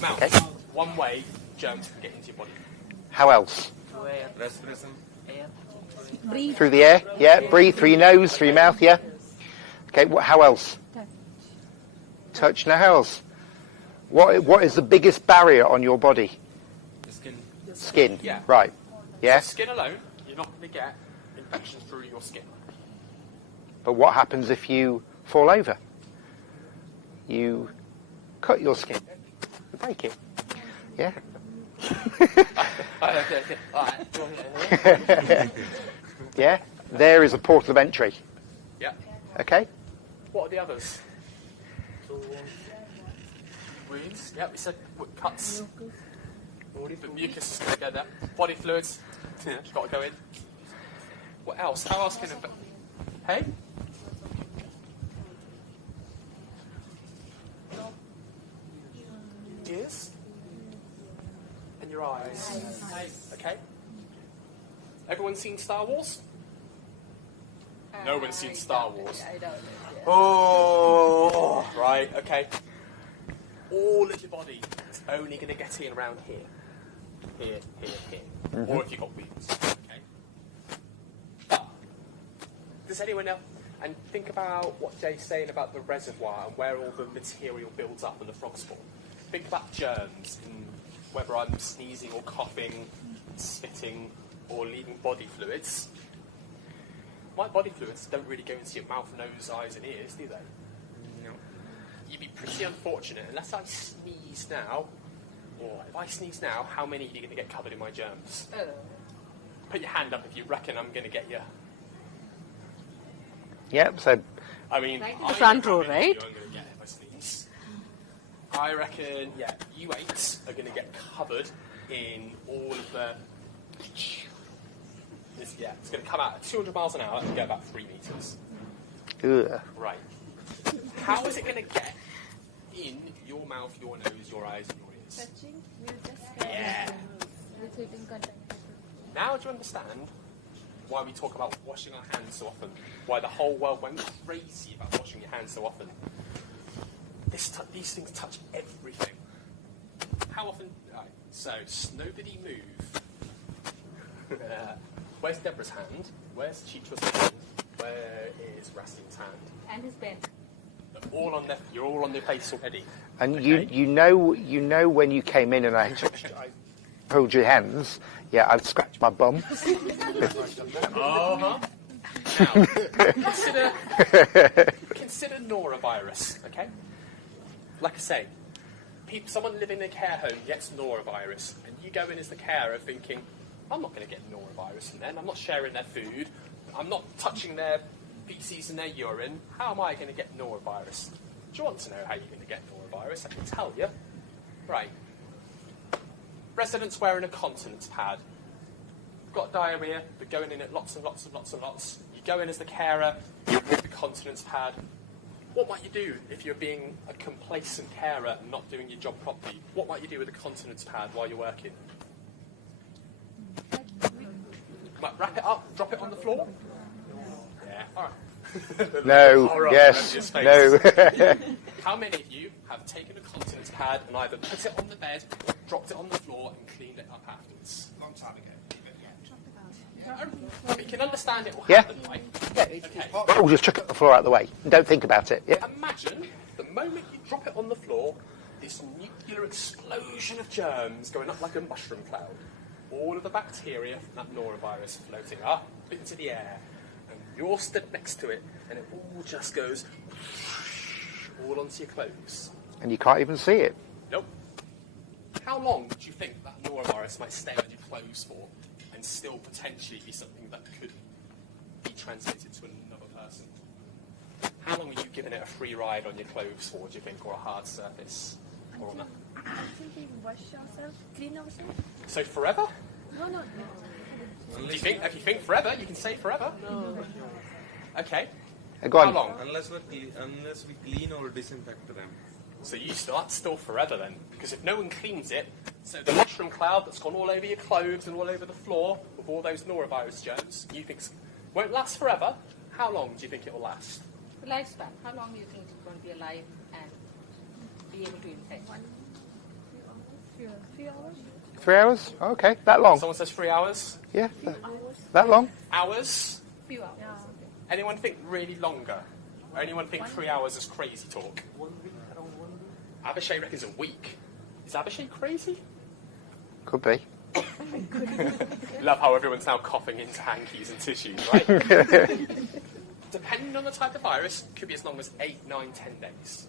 Mouth. Okay. One way germs can get into your body. How else? Respiration. Breathe. Through the air? Yeah. Breathe through your nose, through your mouth, yeah. Okay, how else? Touch. Now, how else? What is the biggest barrier on your body? The skin. Skin. Yeah. Right. Yeah. So skin alone, you're not going to get infections through your skin. But what happens if you fall over? You cut your skin. You break it. Yeah. Yeah. There is a portal of entry. Yeah. Okay. What are the others? Wounds. Yeah, we said cuts. The mucus is going to go there. Body fluids. Got to go in. What else? How else can it? Hey. Ears. And your eyes. Okay. Everyone seen Star Wars? No one's seen Star Wars. I don't know. Oh, right, okay. All of your body is only going to get in around here. Here. Mm-hmm. Or if you've got wounds. Okay. But, does anyone else... And think about what Jay's saying about the reservoir and where all the material builds up and the frog spawn. Think about germs and whether I'm sneezing or coughing, spitting, or leaving body fluids. My body fluids don't really go into your mouth, nose, eyes, and ears, do they? No. You'd be pretty unfortunate unless I sneeze now. Or if I sneeze now, how many are you going to get covered in my germs? Oh. Put your hand up if you reckon I'm going to get you. Yep. So I mean, Right in I the front know how row, many right? of you I'm going to get if I sneeze. I reckon, yeah, you 8 are going to get covered in all of the. It's going to come out at 200 miles an hour and go about 3 meters. ugh. Right. How is it going to get in your mouth, your nose, your eyes, and your ears? Touching will just Yeah. with hitting contact. Now do you understand why we talk about washing our hands so often? Why the whole world went crazy about washing your hands so often? These things touch everything. How often? Right, so, nobody move. Where's Deborah's hand? Where's Chitra's hand? Where is Rastin's hand? And his pen. You're all on their face already. And Okay. you know when you came in and I pulled your hands. Yeah, I've scratched my bum. Uh-huh. Now, consider norovirus, okay? Like I say, someone living in a care home gets norovirus, and you go in as the carer thinking, I'm not going to get norovirus from them, I'm not sharing their food, I'm not touching their feces and their urine, how am I going to get norovirus? Do you want to know how you're going to get norovirus? I can tell you. Right. Residents wearing a continence pad. Got diarrhoea, they're going in it lots and lots and lots and lots. You go in as the carer, you remove the continence pad. What might you do if you're being a complacent carer and not doing your job properly? What might you do with a continence pad while you're working? Might wrap it up, drop it on the floor? Yeah, alright. No, All right, yes, your face. no. How many of you have taken a continence pad and either put it on the bed, dropped it on the floor, and cleaned it up afterwards? Long time ago. You can understand it will Yeah. happen, right? Yeah, Okay. we'll just chuck the floor out of the way. Don't think about it. Yeah. Imagine the moment you drop it on the floor, this nuclear explosion of germs going up like a mushroom cloud. All of the bacteria from that norovirus floating up into the air. And you're stood next to it, and it all just goes all onto your clothes. And you can't even see it. Nope. How long do you think that norovirus might stay on your clothes for and still potentially be something that could be transmitted to another person? How long are you giving it a free ride on your clothes for, do you think, or a hard surface? Or on a... I think we wash ourselves, clean ourselves. So forever? No. Do you think, if you think forever, you can say forever? No. Okay. Go on. How long? Unless we clean or disinfect them. So that's still forever then, because if no one cleans it, so the mushroom cloud that's gone all over your clothes and all over the floor with all those norovirus germs, you think won't last forever. How long do you think it will last? The lifespan. How long do you think it's going to be alive and be able to infect? 3 hours. 3 hours? Okay, that long? Someone says 3 hours. Yeah, that long? Hours? Few hours. Anyone think really longer? Or anyone think 3 hours is crazy talk? Abhishek reckons a week. Is Abhishek crazy? Could be. Love how everyone's now coughing into hankies and tissues, right? Depending on the type of virus, could be as long as 8, 9, 10 days.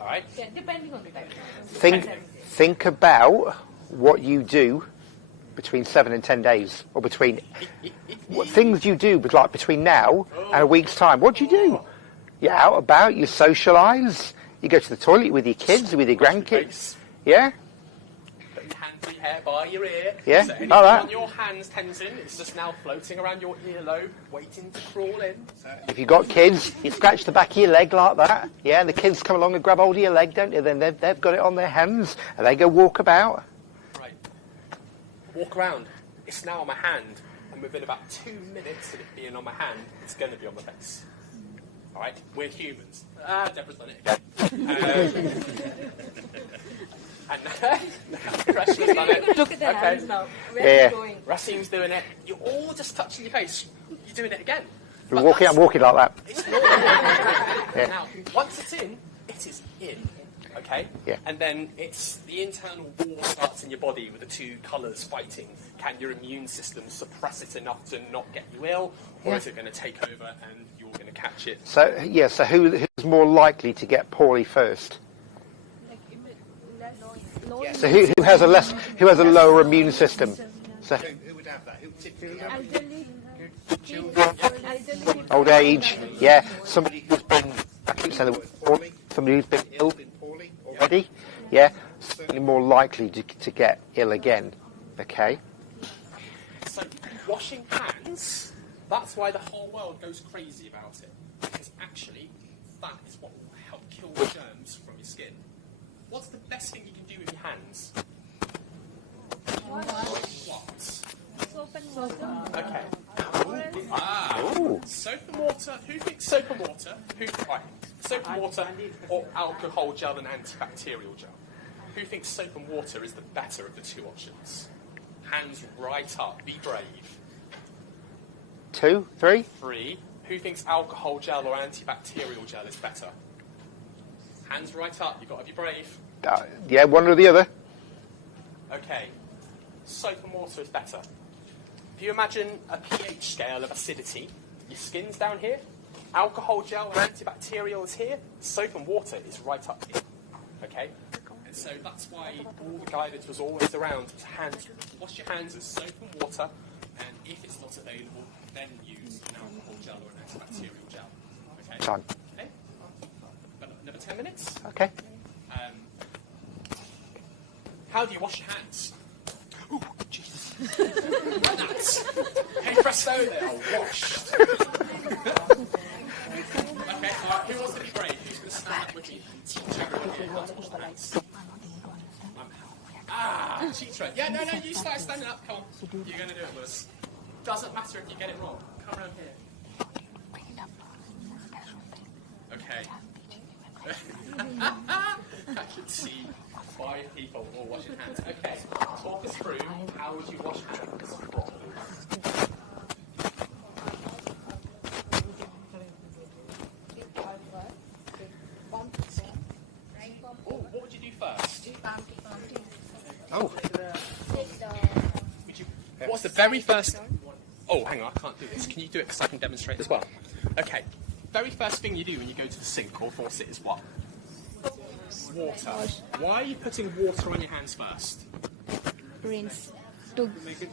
All right? Yeah, depending on the type. Think about what you do between 7 and 10 days, or between what things you do, but like between now and a week's time. What do you do? You're out about, you socialise, you go to the toilet with your kids, with your grandkids. Yeah? Put your hand through your hair by your ear. Yeah, So anything like that. on your hands tensing, it's just now floating around your earlobe, waiting to crawl in. If you've got kids, you scratch the back of your leg like that. Yeah, and the kids come along and grab hold of your leg, don't they? Then they've got it on their hands, and they go walk about. Right. Walk around. It's now on my hand, and within about 2 minutes of it being on my hand, it's going to be on my face. All right? We're humans. Deborah's done it again. And now Rashim's done it. Look at their hands now. Where Yeah. are you going? Rashim's doing it. You're all just touching your face. You're doing it again. I'm walking like that. It's normal. Now, once it's in, it is in. Okay? Yeah. And then it's the internal war starts in your body with the two colours fighting. Can your immune system suppress it enough to not get you ill, or is it going to take over and you're going to catch it? So who's more likely to get poorly first? Like less. So who has a lower immune system? So Who would have that? Who typically have Elderly. old age, yeah. Somebody who's been, I keep saying the word poorly. Somebody who's been ill poorly? already, yeah. Certainly more likely to get ill again. Okay. So, washing hands, that's why the whole world goes crazy about it. Because actually, that is what will help kill the germs from your skin. What's the best thing you can do with your hands? What? Soap and water. Okay. Ooh. Soap and water. Who thinks soap and water? Right. Soap and water or alcohol gel and antibacterial gel? Who thinks soap and water is the better of the two options? Hands right up. Be brave. 2, 3. 3. Who thinks alcohol gel or antibacterial gel is better? Hands right up. You've got to be brave. Yeah, one or the other. Okay. Soap and water is better. If you imagine a pH scale of acidity, your skin's down here, alcohol gel and antibacterial is here, soap and water is right up here. Okay? And so that's why all the guidance was always around wash your hands with soap and water, and if it's not available, then use an alcohol gel or an antibacterial gel. Okay? Time. Okay? Got another 10 minutes? Okay. How do you wash your hands? Ooh, Jesus. Nuts. Hey, presto, they are washed. Okay, who wants to be brave? Who's going to stand up with me and teach everyone here how to wash their hands? Chitra. Yeah, no, you start standing up. Come on. You're going to do it with us. Doesn't matter if you get it wrong. Come around here. Okay. I should see 5 people all washing hands. Okay, talk us through how would you wash hands properly? Oh, what would you do first? Oh. What's the very first... Oh, hang on, I can't do this. Can you do it because I can demonstrate as well? Okay, very first thing you do when you go to the sink or faucet is what? Water. Why are you putting water on your hands first? Rinse. To Make it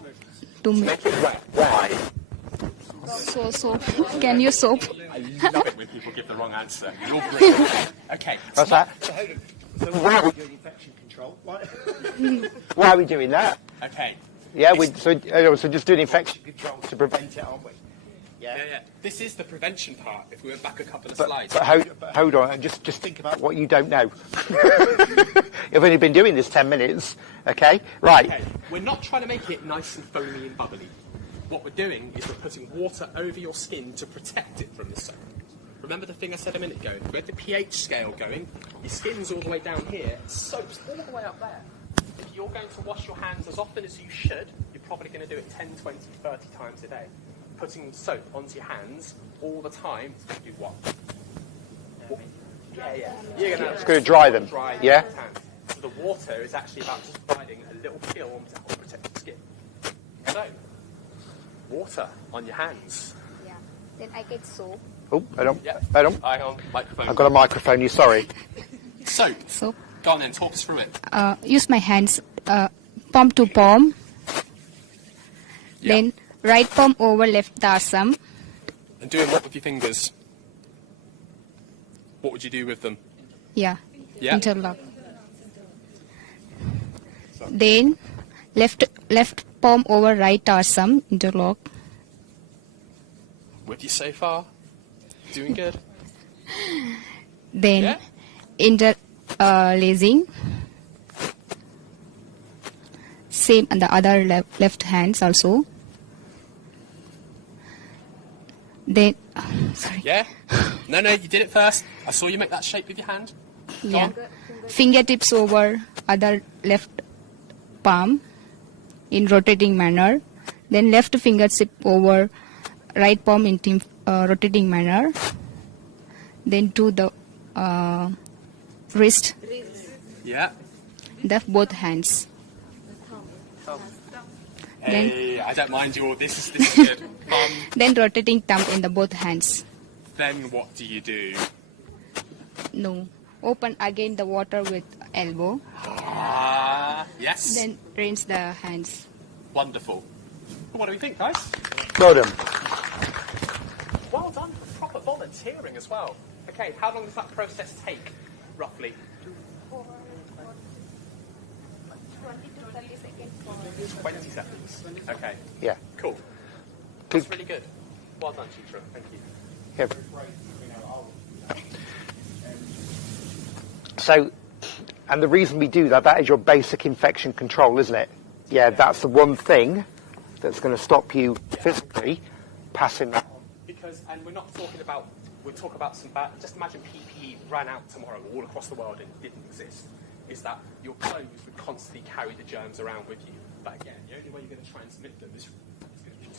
Wet. Why? soap. Can you soap? I love it when people give the wrong answer. You're brilliant. Okay. What's that? So hold on. So why are we doing infection control? Why are we doing that? Okay. Yeah, so just doing infection control to prevent it, aren't we? Yeah. This is the prevention part. If we went back a couple of slides. But hold on, and just think about what you don't know. You've only been doing this 10 minutes, okay? Right. Okay. We're not trying to make it nice and foamy and bubbly. What we're doing is we're putting water over your skin to protect it from the soap. Remember the thing I said a minute ago? With the pH scale going, your skin's all the way down here, soap's all the way up there. If you're going to wash your hands as often as you should. You're probably going to do it 10, 20, 30 times a day. Putting soap onto your hands all the time is going to do what? Yeah. You're It's going to dry them. Dry Yeah. your hands. So the water is actually about just providing a little film to help protect the skin. So, water on your hands. Yeah. Then I get soap. Oh, hold on. Yeah. Hold on. Eye on microphone. I've got a microphone. You sorry. Soap. Soap. Go on then, talk us through it. Use my hands, palm to palm. Yeah. Then right palm over left tarsum. And doing what with your fingers? What would you do with them? Yeah. Yeah. Interlock. Then left palm over right tarsum. Interlock. With you so far? Doing good? Then Yeah. interlacing. Same on the other left hands also. Then, sorry. Yeah? No, you did it first. I saw you make that shape with your hand. Yeah. Fingertips over other left palm in rotating manner. Then left fingertip over right palm in rotating manner. Then to the wrist, Yeah. both hands. Hey, I don't mind you all. This is good. Then rotating thumb in the both hands. Then what do you do? No. Open again the water with elbow. Yes. Then rinse the hands. Wonderful. What do we think, guys? Well done. Well done for proper volunteering as well. Okay, how long does that process take, roughly? 20 seconds. Okay, Yeah. cool. That's really good. Well done, Chitra. Thank you. Yeah. So, and the reason we do that is your basic infection control, isn't it? Yeah, that's the one thing that's going to stop you physically passing that on. Because, and we're talking about some bad, just imagine PPE ran out tomorrow all across the world and it didn't exist. Is that your clothes would constantly carry the germs around with you. But again, the only way you're going to transmit them is to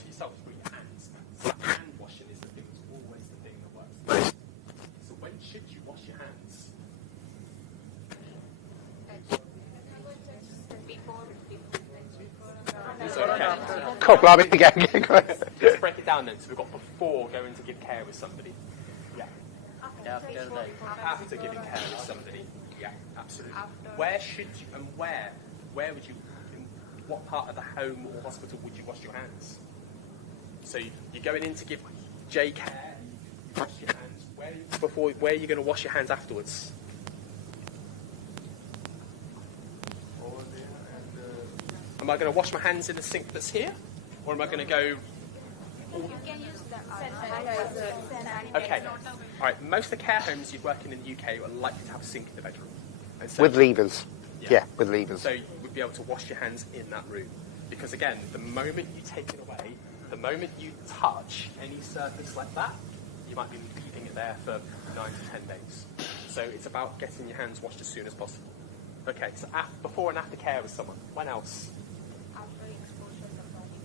yourself through your hands. So hand washing is the thing that's always the thing that works. So when should you wash your hands? It's okay. Cool, blimey, again. Let's break it down then. So we've got before going to give care with somebody. Yeah. After giving care with somebody. Yeah, absolutely. Where should you, and where would you, in what part of the home or hospital would you wash your hands? So you're going in to give J care, you wash your hands. Where are you going to wash your hands afterwards? Am I going to wash my hands in the sink that's here? Or am I going to go... You can use the Okay. All right. Most of the care homes you work in the UK are likely to have a sink in the bedroom. And so, With levers. Yeah. Yeah, with levers. So you would be able to wash your hands in that room. Because again, the moment you take it away, the moment you touch any surface like that, you might be keeping it there for 9 to 10 days. So it's about getting your hands washed as soon as possible. Okay, so before and after care with someone. When else? after exposure to body.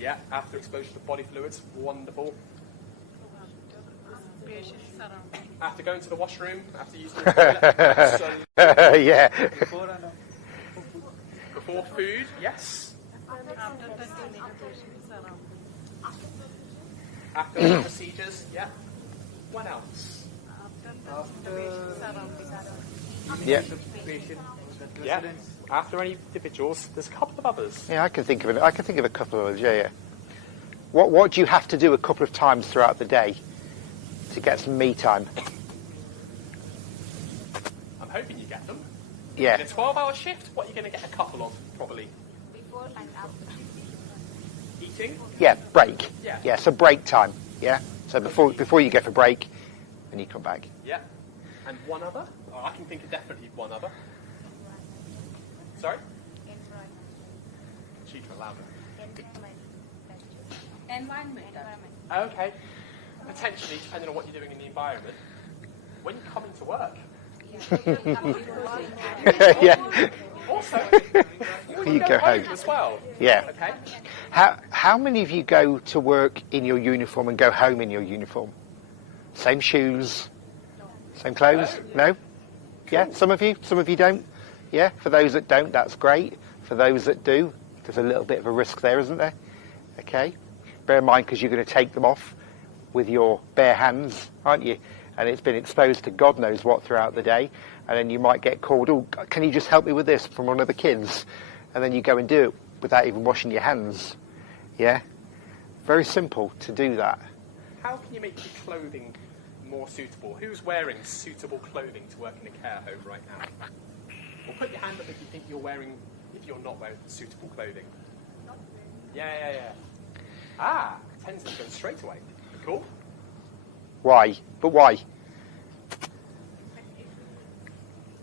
Yeah, after exposure to body fluids. Wonderful. After going to the washroom, after using the toilet. So Yeah. before food, yes. After the procedures, yeah. When else? Yeah. Yeah. After any individuals, there's a couple of others. Yeah, I can think of a couple of others. Yeah. What do you have to do a couple of times throughout the day to get some me time? I'm hoping you get them. Yeah. In a 12-hour shift, what are you going to get a couple of, probably? Before and after. Eating? Yeah, break. Yeah. Yeah, so break time. Yeah. So before you go for break, then you come back. Yeah. And one other? Oh, I can think of definitely one other. Sorry? Cheaper, louder. Environment. Okay. Potentially, depending on what you're doing in the environment. When you come into work. Yeah. Awesome. also, You go home. as well. Yeah. Okay. How many of you go to work in your uniform and go home in your uniform? Same shoes, same clothes? No? Yeah, some of you don't? Yeah, for those that don't, that's great. For those that do, there's a little bit of a risk there, isn't there? Okay. Bear in mind, because you're going to take them off with your bare hands, aren't you? And it's been exposed to God knows what throughout the day. And then you might get called, oh, can you just help me with this from one of the kids? And then you go and do it without even washing your hands. Yeah? Very simple to do that. How can you make your clothing more suitable? Who's wearing suitable clothing to work in a care home right now? Well, put your hand up if you think if you're not wearing suitable clothing. Yeah. Ah, attendance going straight away. Cool. Why? But why?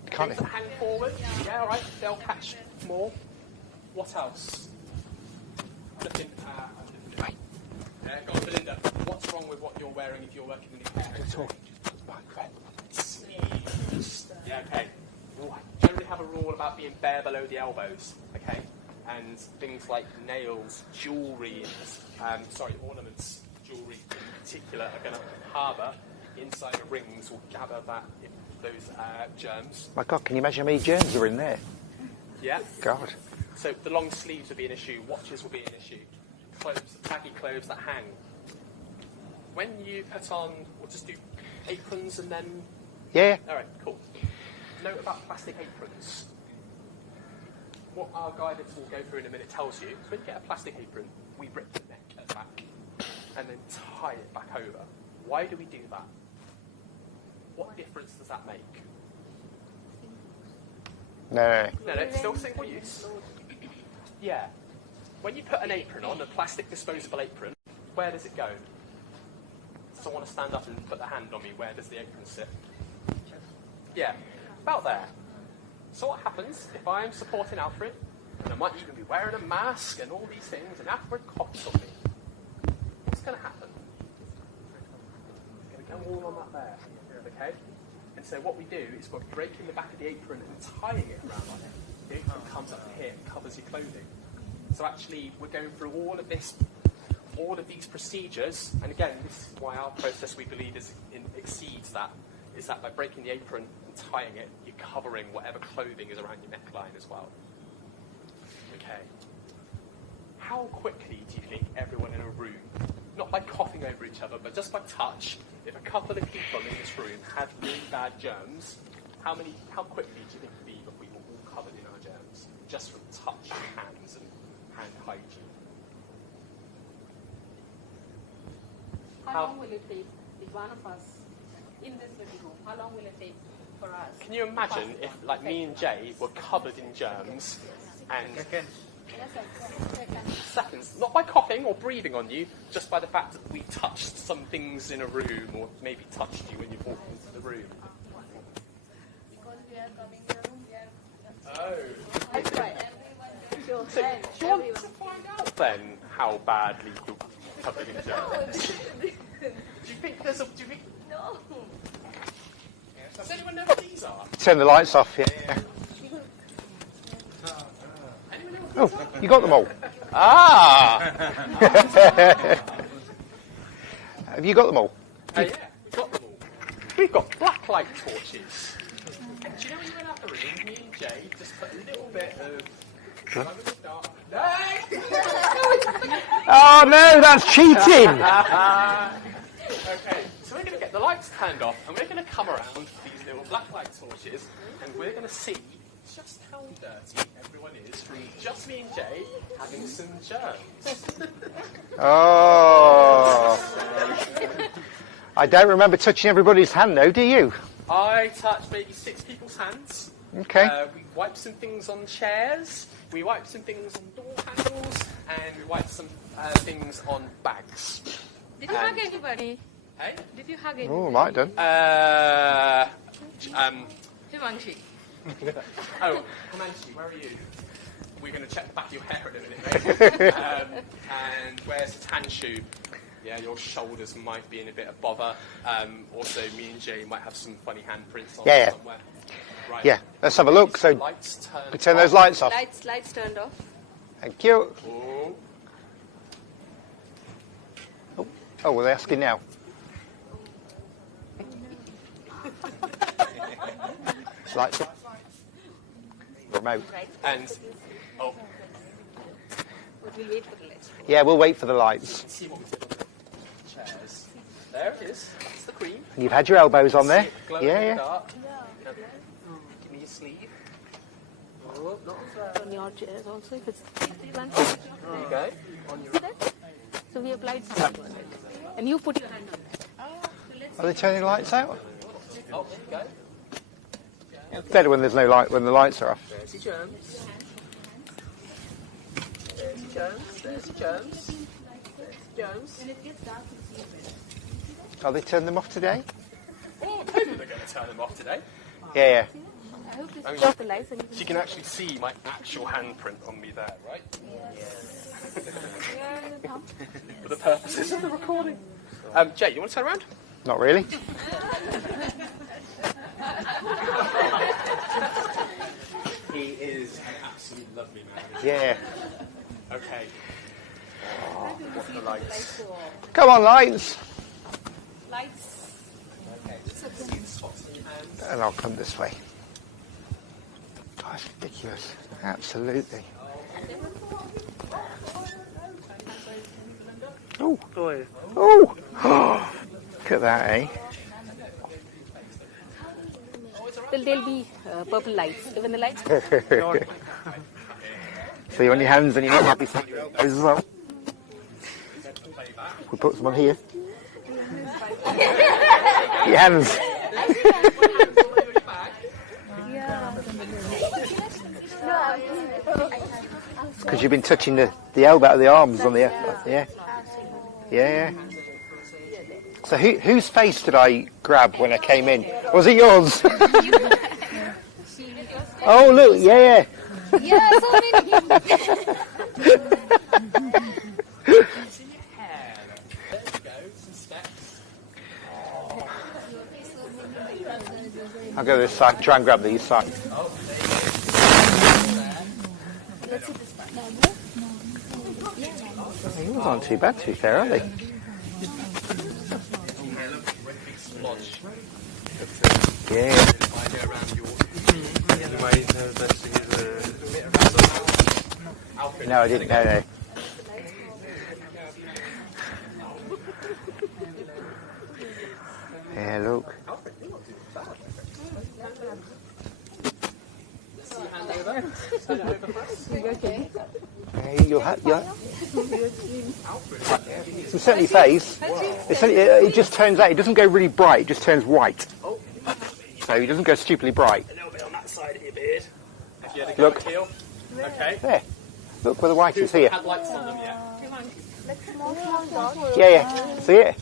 Can't Things that hang forward. Yeah, all right. They'll catch more. What else? Looking at... Yeah, go on, Belinda. What's wrong with what you're wearing if you're working in a care home? Sleeves. Yeah, okay. I generally have a rule about being bare below the elbows, okay? And things like nails, jewellery, ornaments, jewellery in particular, are going to harbour inside the rings or gather those germs. My God, can you imagine how many germs are in there? Yeah. God. So the long sleeves would be an issue, watches will be an issue, clothes, baggy clothes that hang. When you put on, we'll just do aprons and then... Yeah. All right, cool. Note about plastic aprons. What our guidance will go through in a minute tells you is when you get a plastic apron, we rip the neck at the back and then tie it back over. Why do we do that? What difference does that make? No. No, still single use. Yeah. When you put an apron on, a plastic disposable apron, where does it go? Does someone want to stand up and put their hand on me? Where does the apron sit? Yeah, about there. So what happens if I'm supporting Alfred, and I might even be wearing a mask and all these things, and Alfred coughs on me? What's going to happen? It's going to go all on that there, okay? And so what we do is we're breaking the back of the apron and tying it around like that. The apron comes up here and covers your clothing. So actually, we're going through all of these procedures, and again, this is why our process, we believe, exceeds that, is that by breaking the apron and tying it, you're covering whatever clothing is around your neckline as well. Okay. How quickly do you think everyone in a room, not by coughing over each other, but just by touch, if a couple of people in this room had really bad germs, how quickly do you think it would be if we were all covered in our germs, just from touch and hands and hand hygiene? How long will it take if one of us in this living room? How long will it take for us? Can you imagine if, like me and Jay, were covered in germs and seconds, not by coughing or breathing on you, just by the fact that we touched some things in a room or maybe touched you when you walked into the room? Because we are coming to the room, we are... Oh. That's right. Show So, hand, do you want everyone. to find out then how badly you're covered in germs? Do you think there's a... No. Does anyone know what these are? Turn the lights off, yeah. Oh, you got them all. Ah! Have you got them all? Yeah, we've got them all. We've got black light torches. And do you know when you went out the room, me and Jay just put a little bit of... Oh no, that's cheating! Okay, so we're going to get the lights turned off and we're going to come around these little black light torches and we're going to see just how dirty everyone is from just me and Jay having some germs. Oh. I don't remember touching everybody's hand though, do you? I touched maybe 6 people's hands. Okay. We wiped some things on chairs, we wiped some things on door handles, and we wiped some things on bags. Did you hug anybody? Hey? Did you hug anybody? Oh, might have done. Himanshi. Oh, Comanche, where are you? We're going to check the back of your hair in a minute, mate. And where's the tan shoe? Yeah, your shoulders might be in a bit of bother. Also, me and Jay might have some funny handprints on Yeah. somewhere. Right. Yeah, let's have a look. So Lights we turn those lights off. Lights turned off. Thank you. Oh. Oh, well, they're asking now. Lights off. Remote. And, oh, But we'll wait for the lights. Yeah, we'll wait for the lights. see what we did on the chairs. There it is. That's the cream. And you've had your elbows on there. Glowing Yeah, in the yeah. dark. Give me your sleeve. Oh, not as On your chairs also, if it's There you go. On your so we applied something on it. And you put your hand on it. Are they turning the lights out? Oh, there you go. It's better when there's no light, when the lights are off. There's your germs. There's your germs. There's your germs. There's your germs. Are they turning them off today? Oh, maybe they're going to turn them off today. Yeah, yeah. I hope this I mean, is off the lights and She can actually see my actual handprint on me there, right? For the purposes of the recording. Jay, you want to turn around? Not really. He is an absolute lovely man. Yeah. Okay. Oh, what the lights. Come on, lights. lights. Okay, see the spots in your hands. And I'll come this way. Oh, that's ridiculous. Absolutely. Oh. Oh. Look at that, eh? Well, there'll be purple lights. When the lights So you're on your hands and you're not happy to your elbows as well. We put some on here. Your hands. Because you've been touching the elbow of the arms on the yeah. Yeah. So whose face did I grab when I came in? Was it yours? Oh look, yeah. Yeah, so many. I'll go this side, try and grab these side. Yours aren't too bad, to be fair, are they? Yeah. No, I didn't know. No. Yeah, look. Yeah, you'll have. It's certainly face. It just turns out. It doesn't go really bright. It just turns white. So it doesn't go stupidly bright. A little bit on that side of your beard. If you had a Look. heel. Okay. There. Look where the white is here. Had lights on them yet? Yeah. See it?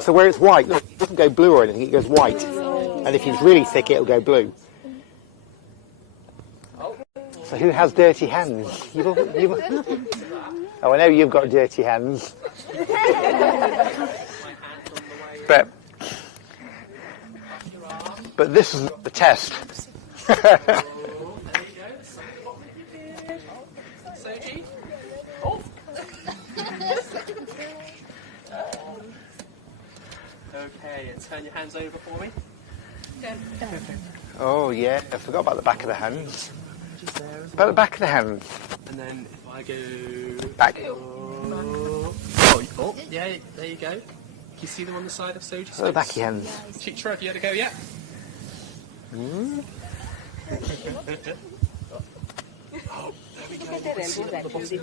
So where it's white, look, it doesn't go blue or anything. It goes white. And if it's really thick, it'll go blue. So who has dirty hands? Oh, I know you've got dirty hands. But this is the test. Soji? Oh. Okay, and turn your hands over for me. Oh, yeah. I forgot about the back of the hands. About the back of the hands. And then if I go... Back. Oh, yeah, there you go. Can you see them on the side of Soji's The back of your hands. Chitra, have you had a go yet? Oh, there we go. You can see it on the bottom.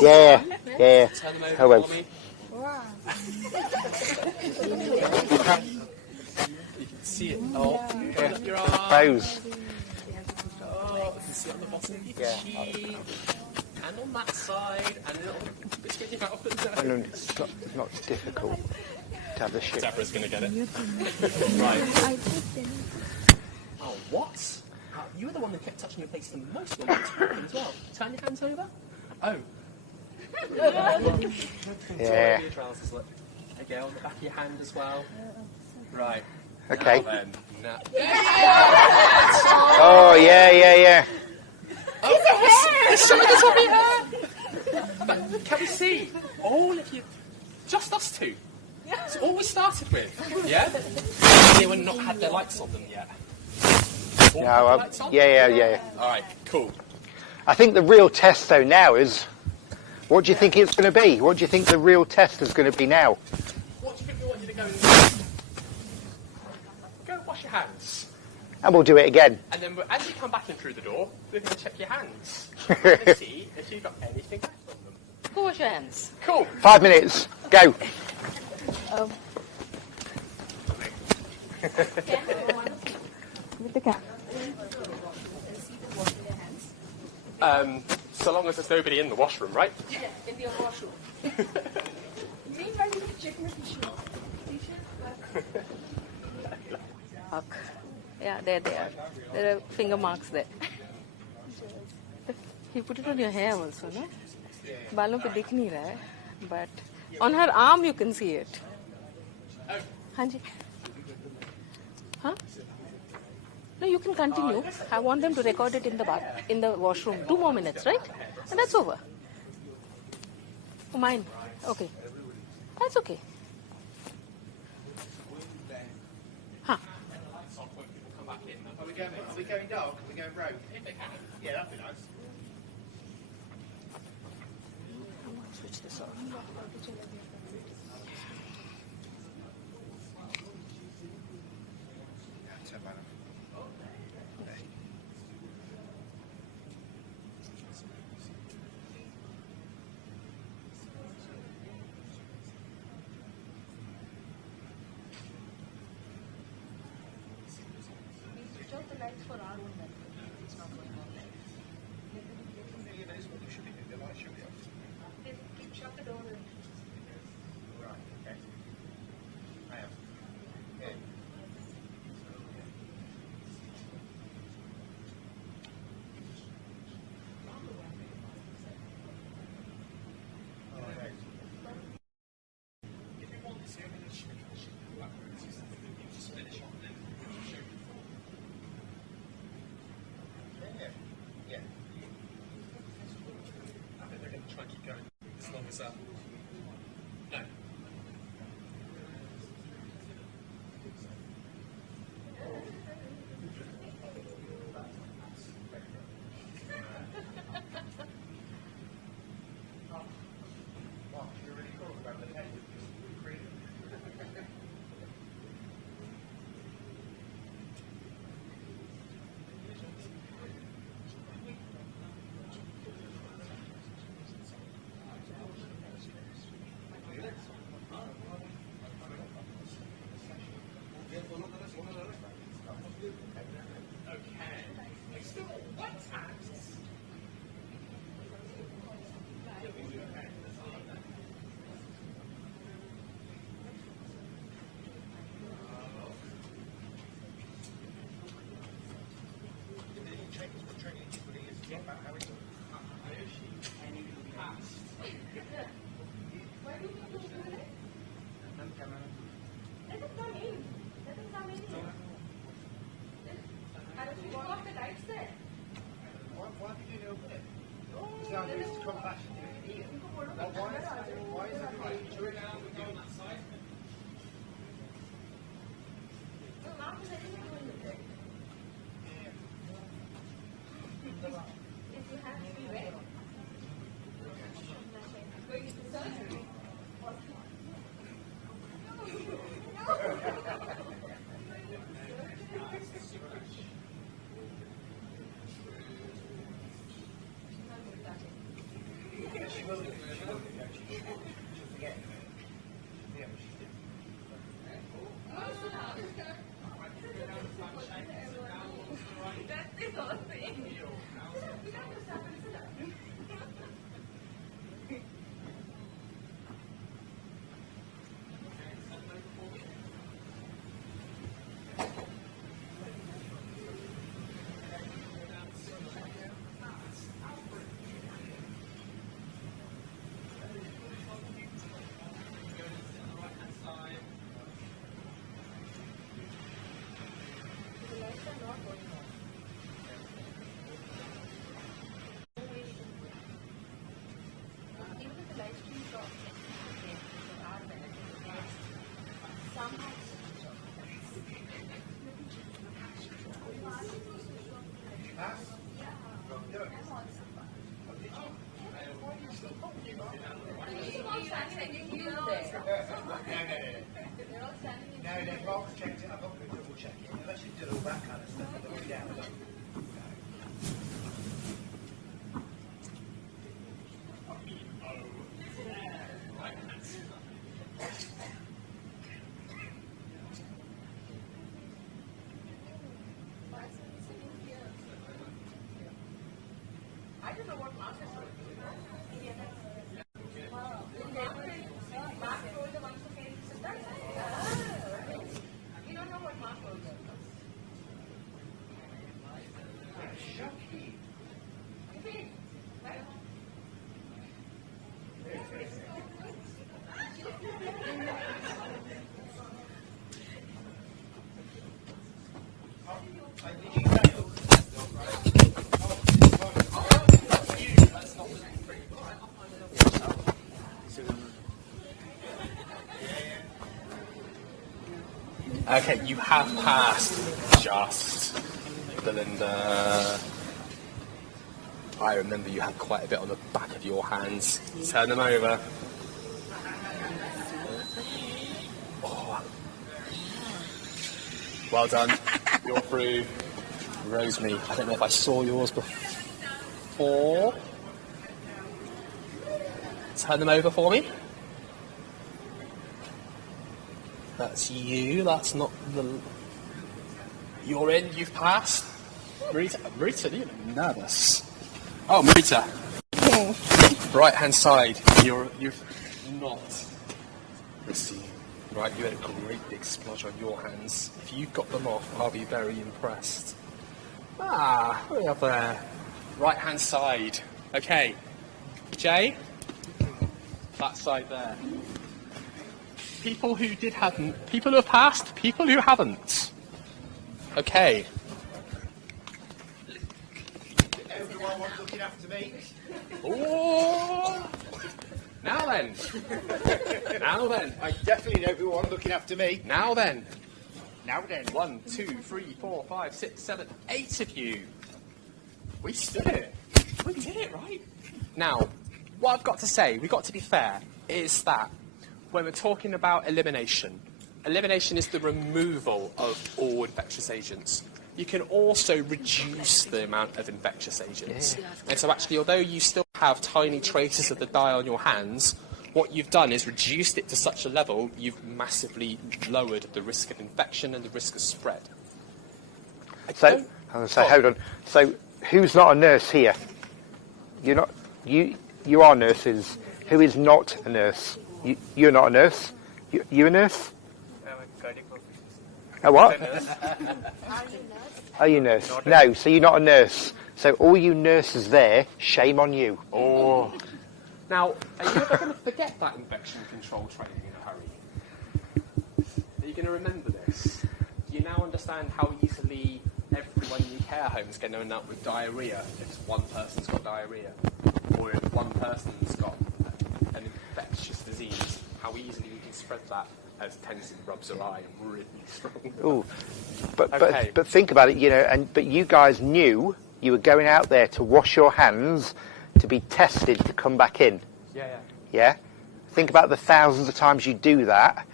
Yeah, yeah. Turn them over Elbows. for me. You can see it. Oh, hold up your arm. Bows. Oh, you can see it on the bottom of your cheek. And on that side. And a little bit sticking out of the nose. It's not difficult to have the shit. Deborah's going to get it. Right. Oh, what? You were the one that kept touching your face the most when you were talking as well. Turn your hands over. Oh. Yeah. Your trousers, look. Okay, on the back of your hand as well. Right. Okay. Now then. Now. Oh, yeah. There's some of this on your hair. But can we see all of you? Just us two. That's all we started with. Yeah. Anyone not had their lights on them yet? All No, have their lights on? yeah. All right. Cool. I think the real test, though, now is, what do you think it's going to be? What do you think the real test is going to be now? What do you think we want you to go and go and wash your hands? And we'll do it again. And then as you come back in through the door, we're going to check your hands and see if you've got anything left on them. Go wash your hands. Cool. 5 minutes. Go. With the cat. So long as there's nobody in the washroom, right? Yeah, in your washroom. Meanwhile, you can check my tissue. Mark. Yeah, there they are. There are finger marks there. You put it on your hair also, no? बालों पे दिख नहीं रहा है, but on her arm you can see it. हाँ जी. Huh? No, you can continue. I want them to record it in the washroom. 2 more minutes, right? And that's over. Oh, mine. Okay. That's okay. Huh. Are we going dark? Are we going rogue? Yeah, that'd be nice. Switch this off. Okay, you have passed just, Belinda. I remember you had quite a bit on the back of your hands. Turn them over. Oh. Well done. You're through. Rosemary, I don't know if I saw yours before. Turn them over for me. That's you, that's not the... You're in, you've passed. Marita, you look nervous. Oh, Marita. Right hand side, you've not received. Right, you had a great big splodge on your hands. If you got them off, I'll be very impressed. Ah, way up there. Right hand side. Okay. Jay? That side there. People who people who have passed, people who haven't. Okay. Everyone was looking after me. Oh! Now then. Now then. I definitely know everyone looking after me. Now then. Now then. 1, 2, 3, 4, 5, 6, 7, 8 of you. We stood it. We did it, right? Now, what I've got to say, we've got to be fair, is that when we're talking about elimination, elimination is the removal of all infectious agents. You can also reduce the amount of infectious agents. Yeah. And so actually, although you still have tiny traces of the dye on your hands, what you've done is reduced it to such a level, you've massively lowered the risk of infection and the risk of spread. So, hold on. So, who's not a nurse here? You're not. You are nurses. Who is not a nurse? You're not a nurse. You a nurse? I'm a cardiac officer. A what? Are you nurse? Are you a nurse? No. So you're not a nurse. So all you nurses there, shame on you. Oh. Now, are you ever going to forget that infection control training in a hurry? Are you going to remember this? Do you now understand how easily everyone in care homes can end up with diarrhea if one person's got diarrhea? Or if one person's got an infectious disease, how easily we can spread that as Tenzin rubs her eye really strong. Ooh. But think about it, but you guys knew you were going out there to wash your hands, to be tested to come back in. Yeah? Think about the thousands of times you do that,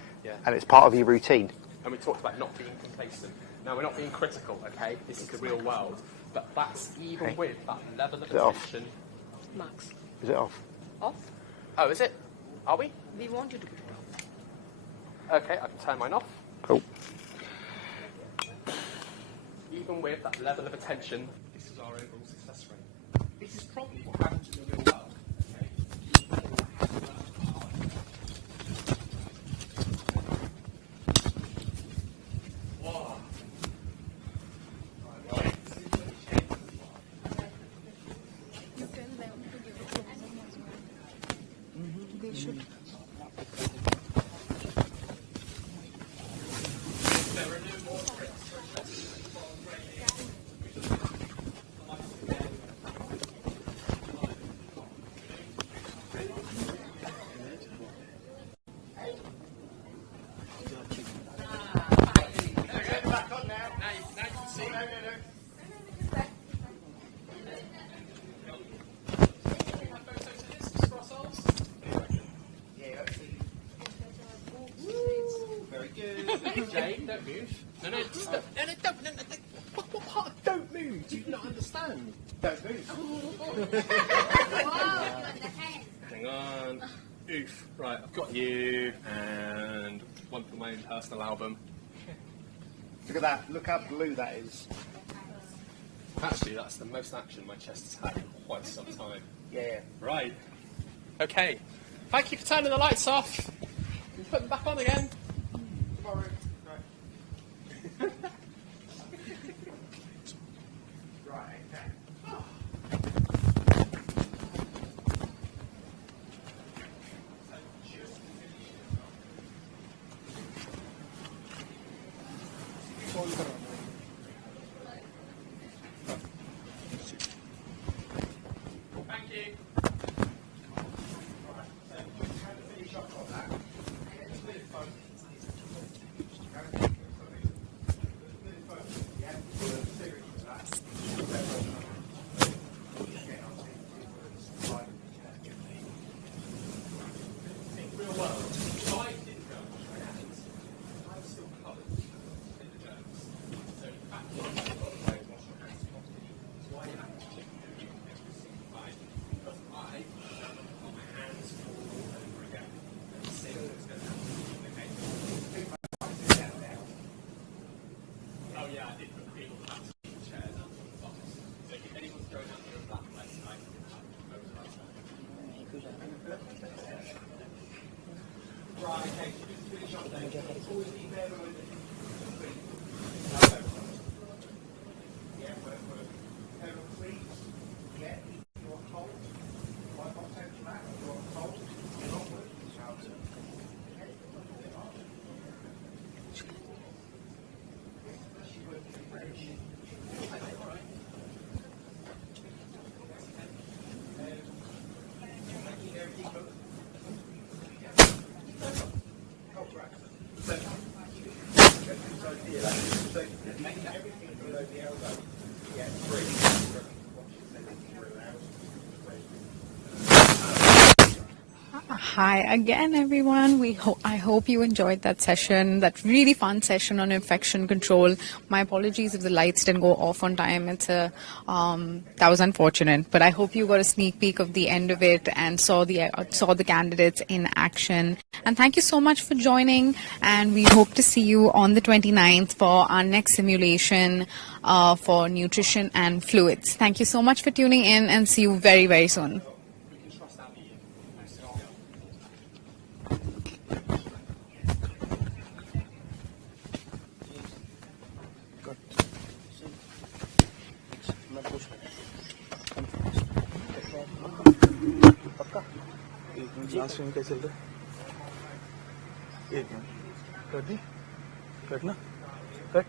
and it's part of your routine. And we talked about not being complacent. Now, we're not being critical, okay? This is the real world. But that's even with that level of attention. Max. Is it off? Off? Oh, is it? Are we? We want you to put it off. Okay, I can turn mine off. Cool. Even with that level of attention, this is our overall success rate. This is probably what happens in the real world. They should. Jane, don't move. No, what part of don't move? Do you not understand? Don't move. Hang on. Oof. Right, I've got you, and one for my own personal album. Look at that. Look how blue that is. Actually, that's the most action my chest has had in quite some time. Yeah. Right. Okay. Thank you for turning the lights off. You put them back on again. Tomorrow. Right. Right, okay. Thank you. Hi again, everyone. I hope you enjoyed that session, that really fun session on infection control. My apologies if the lights didn't go off on time. That was unfortunate, but I hope you got a sneak peek of the end of it and saw the candidates in action. And thank you so much for joining. And we hope to see you on the 29th for our next simulation for nutrition and fluids. Thank you so much for tuning in, and see you very, very soon. Last में क्या चल रहा है? एक minute cut दी cut ना cut